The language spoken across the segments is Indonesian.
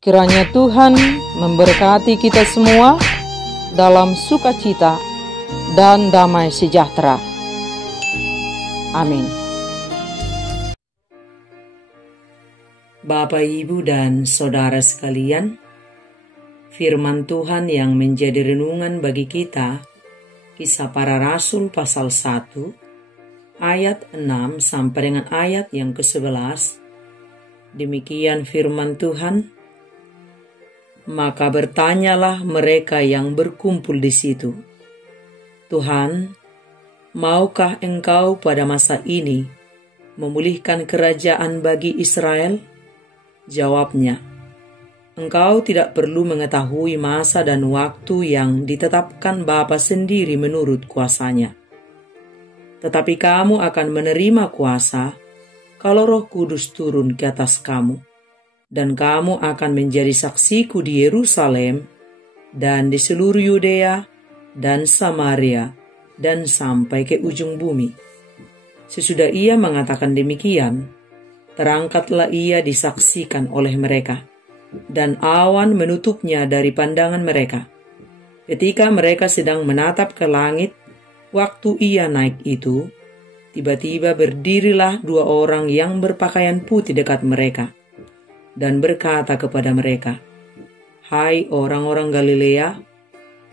Kiranya Tuhan memberkati kita semua dalam sukacita dan damai sejahtera. Amin. Bapak, Ibu, dan Saudara sekalian, firman Tuhan yang menjadi renungan bagi kita, Kisah Para Rasul pasal 1, ayat 6 sampai dengan ayat yang ke-11. Demikian firman Tuhan. Maka bertanyalah mereka yang berkumpul di situ, Tuhan, maukah Engkau pada masa ini memulihkan kerajaan bagi Israel? Jawabnya, Engkau tidak perlu mengetahui masa dan waktu yang ditetapkan Bapa sendiri menurut kuasanya. Tetapi kamu akan menerima kuasa kalau Roh Kudus turun ke atas kamu. Dan kamu akan menjadi saksiku di Yerusalem dan di seluruh Yudea dan Samaria dan sampai ke ujung bumi. Sesudah ia mengatakan demikian, terangkatlah ia disaksikan oleh mereka, dan awan menutupnya dari pandangan mereka. Ketika mereka sedang menatap ke langit, waktu ia naik itu, tiba-tiba berdirilah dua orang yang berpakaian putih dekat mereka, dan berkata kepada mereka, Hai orang-orang Galilea,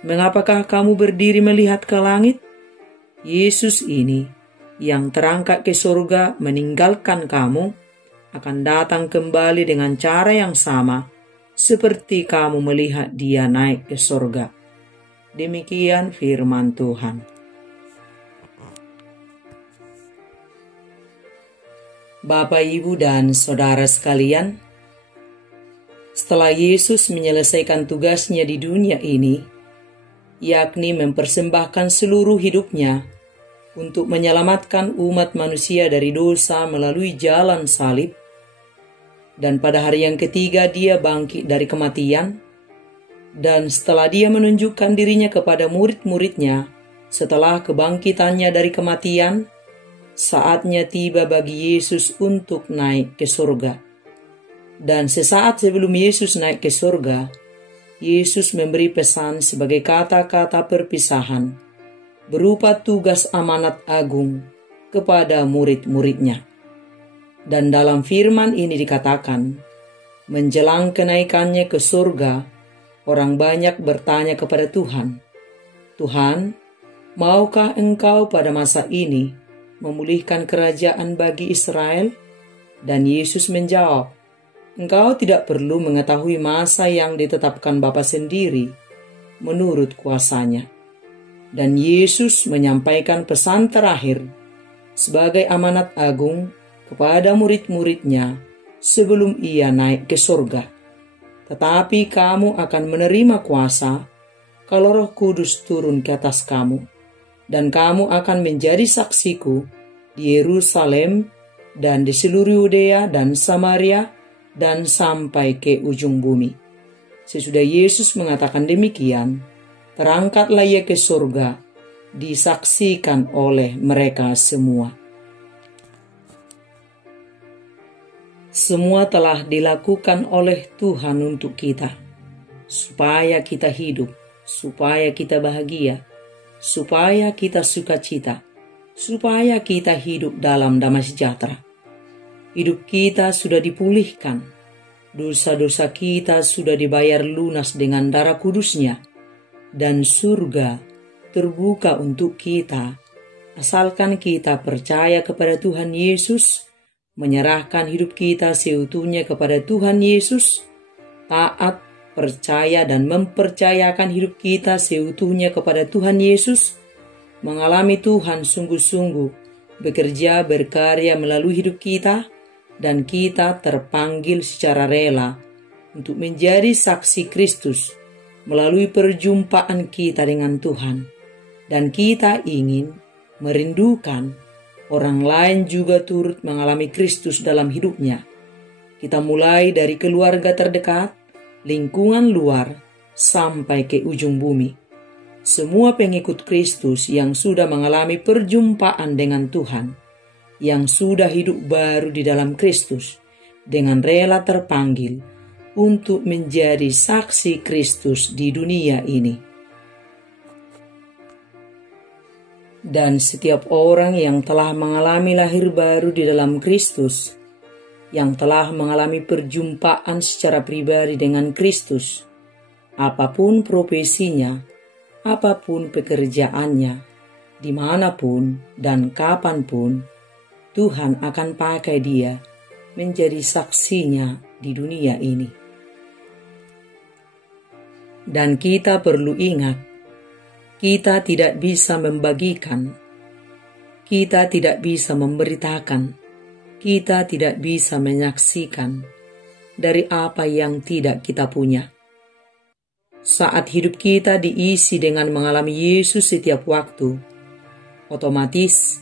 mengapakah kamu berdiri melihat ke langit? Yesus ini, yang terangkat ke surga meninggalkan kamu, akan datang kembali dengan cara yang sama, seperti kamu melihat dia naik ke surga. Demikian firman Tuhan. Bapak, Ibu, dan Saudara sekalian, setelah Yesus menyelesaikan tugasnya di dunia ini, yakni mempersembahkan seluruh hidupnya untuk menyelamatkan umat manusia dari dosa melalui jalan salib, dan pada hari yang ketiga dia bangkit dari kematian, dan setelah dia menunjukkan dirinya kepada murid-muridnya setelah kebangkitannya dari kematian, saatnya tiba bagi Yesus untuk naik ke surga. Dan sesaat sebelum Yesus naik ke surga, Yesus memberi pesan sebagai kata-kata perpisahan, berupa tugas amanat agung kepada murid-muridnya. Dan dalam firman ini dikatakan, menjelang kenaikannya ke surga, orang banyak bertanya kepada Tuhan, Tuhan, maukah Engkau pada masa ini memulihkan kerajaan bagi Israel? Dan Yesus menjawab, Engkau tidak perlu mengetahui masa yang ditetapkan Bapa sendiri menurut kuasanya. Dan Yesus menyampaikan pesan terakhir sebagai amanat agung kepada murid-muridnya sebelum ia naik ke surga. Tetapi kamu akan menerima kuasa kalau Roh Kudus turun ke atas kamu, dan kamu akan menjadi saksiku di Yerusalem dan di seluruh Yudea dan Samaria dan sampai ke ujung bumi. Sesudah Yesus mengatakan demikian, terangkatlah ia ke surga, disaksikan oleh mereka semua. Semua telah dilakukan oleh Tuhan untuk kita, supaya kita hidup, supaya kita bahagia, supaya kita sukacita, supaya kita hidup dalam damai sejahtera. Hidup kita sudah dipulihkan, dosa-dosa kita sudah dibayar lunas dengan darah kudusnya, dan surga terbuka untuk kita, asalkan kita percaya kepada Tuhan Yesus, menyerahkan hidup kita seutuhnya kepada Tuhan Yesus, taat, percaya, dan mempercayakan hidup kita seutuhnya kepada Tuhan Yesus, mengalami Tuhan sungguh-sungguh bekerja berkarya melalui hidup kita, dan kita terpanggil secara rela untuk menjadi saksi Kristus melalui perjumpaan kita dengan Tuhan. Dan kita ingin merindukan orang lain juga turut mengalami Kristus dalam hidupnya. Kita mulai dari keluarga terdekat, lingkungan luar, sampai ke ujung bumi. Semua pengikut Kristus yang sudah mengalami perjumpaan dengan Tuhan, yang sudah hidup baru di dalam Kristus, dengan rela terpanggil untuk menjadi saksi Kristus di dunia ini. Dan setiap orang yang telah mengalami lahir baru di dalam Kristus, yang telah mengalami perjumpaan secara pribadi dengan Kristus, apapun profesinya, apapun pekerjaannya, dimanapun dan kapanpun, Tuhan akan pakai dia menjadi saksinya di dunia ini. Dan kita perlu ingat, kita tidak bisa membagikan, kita tidak bisa memberitakan, kita tidak bisa menyaksikan dari apa yang tidak kita punya. Saat hidup kita diisi dengan mengalami Yesus setiap waktu, otomatis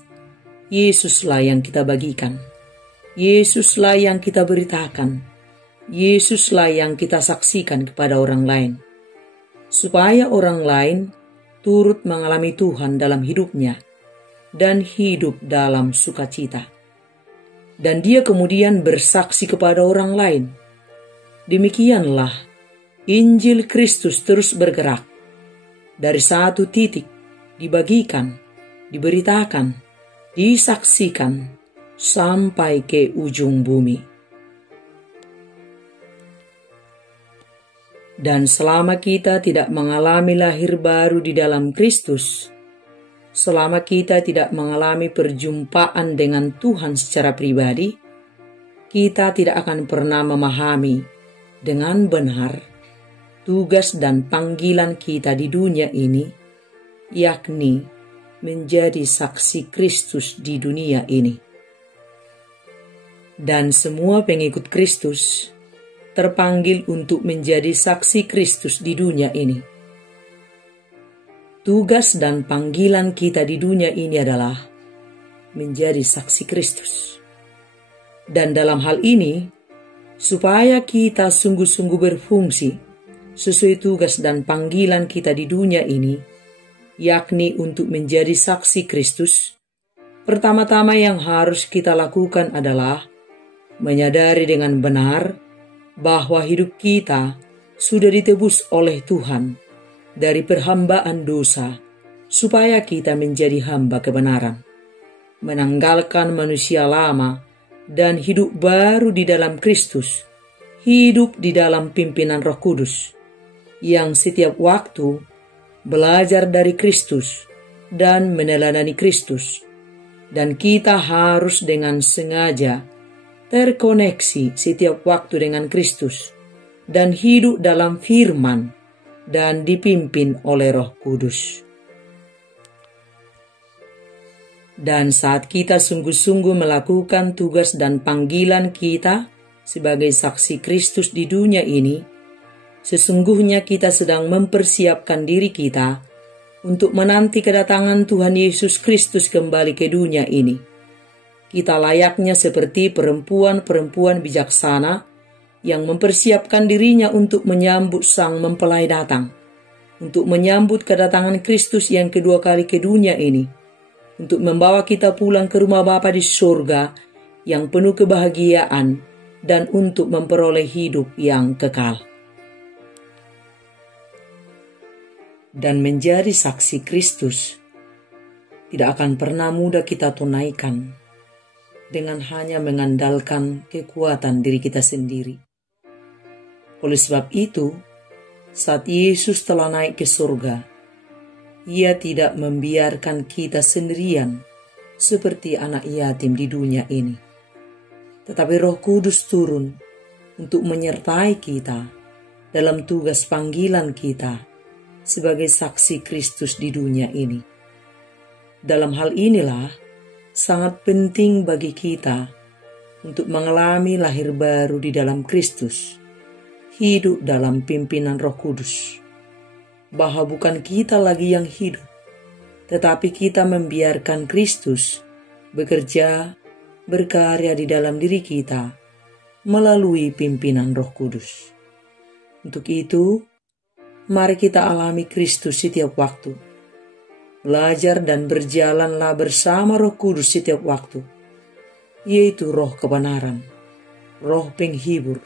Yesuslah yang kita bagikan, Yesuslah yang kita beritakan, Yesuslah yang kita saksikan kepada orang lain, supaya orang lain turut mengalami Tuhan dalam hidupnya dan hidup dalam sukacita. Dan dia kemudian bersaksi kepada orang lain. Demikianlah Injil Kristus terus bergerak dari satu titik, dibagikan, diberitakan, disaksikan sampai ke ujung bumi. Dan selama kita tidak mengalami lahir baru di dalam Kristus, selama kita tidak mengalami perjumpaan dengan Tuhan secara pribadi, kita tidak akan pernah memahami dengan benar tugas dan panggilan kita di dunia ini, yakni menjadi saksi Kristus di dunia ini. Dan semua pengikut Kristus terpanggil untuk menjadi saksi Kristus di dunia ini. Tugas dan panggilan kita di dunia ini adalah menjadi saksi Kristus. Dan dalam hal ini, supaya kita sungguh-sungguh berfungsi sesuai tugas dan panggilan kita di dunia ini, yakni untuk menjadi saksi Kristus, pertama-tama yang harus kita lakukan adalah menyadari dengan benar bahwa hidup kita sudah ditebus oleh Tuhan dari perhambaan dosa, supaya kita menjadi hamba kebenaran, menanggalkan manusia lama dan hidup baru di dalam Kristus, hidup di dalam pimpinan Roh Kudus, yang setiap waktu belajar dari Kristus dan meneladani Kristus. Dan kita harus dengan sengaja terkoneksi setiap waktu dengan Kristus dan hidup dalam firman dan dipimpin oleh Roh Kudus. Dan saat kita sungguh-sungguh melakukan tugas dan panggilan kita sebagai saksi Kristus di dunia ini, sesungguhnya kita sedang mempersiapkan diri kita untuk menanti kedatangan Tuhan Yesus Kristus kembali ke dunia ini. Kita layaknya seperti perempuan-perempuan bijaksana yang mempersiapkan dirinya untuk menyambut sang mempelai datang, untuk menyambut kedatangan Kristus yang kedua kali ke dunia ini, untuk membawa kita pulang ke rumah Bapa di surga yang penuh kebahagiaan dan untuk memperoleh hidup yang kekal. Dan menjadi saksi Kristus tidak akan pernah mudah kita tunaikan dengan hanya mengandalkan kekuatan diri kita sendiri. Oleh sebab itu, saat Yesus telah naik ke surga, Ia tidak membiarkan kita sendirian seperti anak yatim di dunia ini. Tetapi Roh Kudus turun untuk menyertai kita dalam tugas panggilan kita sebagai saksi Kristus di dunia ini. Dalam hal inilah sangat penting bagi kita untuk mengalami lahir baru di dalam Kristus, hidup dalam pimpinan Roh Kudus, bahwa bukan kita lagi yang hidup, tetapi kita membiarkan Kristus bekerja, berkarya di dalam diri kita melalui pimpinan Roh Kudus. Untuk itu, mari kita alami Kristus setiap waktu. Belajar dan berjalanlah bersama Roh Kudus setiap waktu, yaitu Roh kebenaran, Roh penghibur,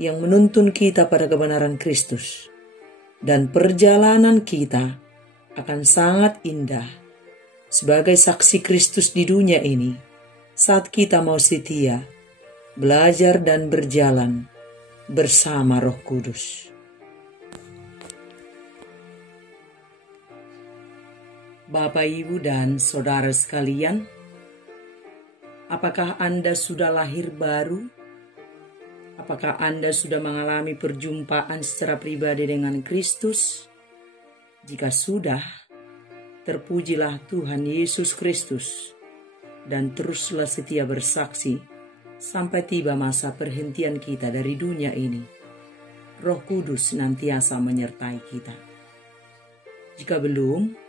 yang menuntun kita pada kebenaran Kristus. Dan perjalanan kita akan sangat indah sebagai saksi Kristus di dunia ini saat kita mau setia, belajar dan berjalan bersama Roh Kudus. Bapak, Ibu, dan Saudara sekalian, apakah Anda sudah lahir baru? Apakah Anda sudah mengalami perjumpaan secara pribadi dengan Kristus? Jika sudah, terpujilah Tuhan Yesus Kristus dan teruslah setia bersaksi sampai tiba masa perhentian kita dari dunia ini. Roh Kudus senantiasa menyertai kita. Jika belum,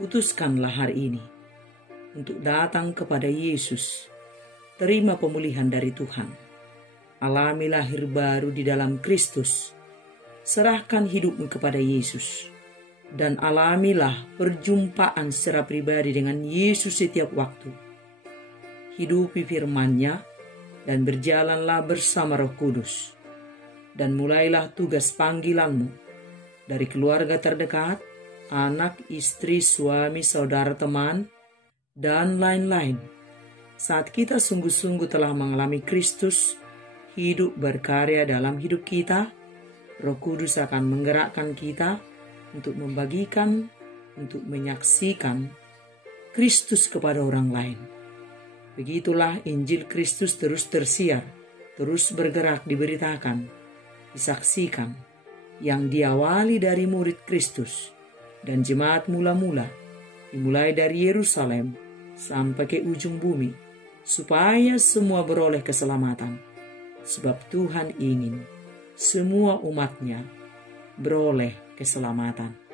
putuskanlah hari ini untuk datang kepada Yesus. Terima pemulihan dari Tuhan. Alami lahir baru di dalam Kristus. Serahkan hidupmu kepada Yesus. Dan alamilah perjumpaan secara pribadi dengan Yesus setiap waktu. Hidupi firman-Nya dan berjalanlah bersama Roh Kudus. Dan mulailah tugas panggilanmu dari keluarga terdekat, anak, istri, suami, saudara, teman, dan lain-lain. Saat kita sungguh-sungguh telah mengalami Kristus, hidup berkarya dalam hidup kita, Roh Kudus akan menggerakkan kita untuk membagikan, untuk menyaksikan Kristus kepada orang lain. Begitulah Injil Kristus terus tersiar, terus bergerak diberitakan, disaksikan, yang diawali dari murid Kristus dan jemaat mula-mula, dimulai dari Yerusalem sampai ke ujung bumi, supaya semua beroleh keselamatan. Sebab Tuhan ingin semua umat-Nya beroleh keselamatan.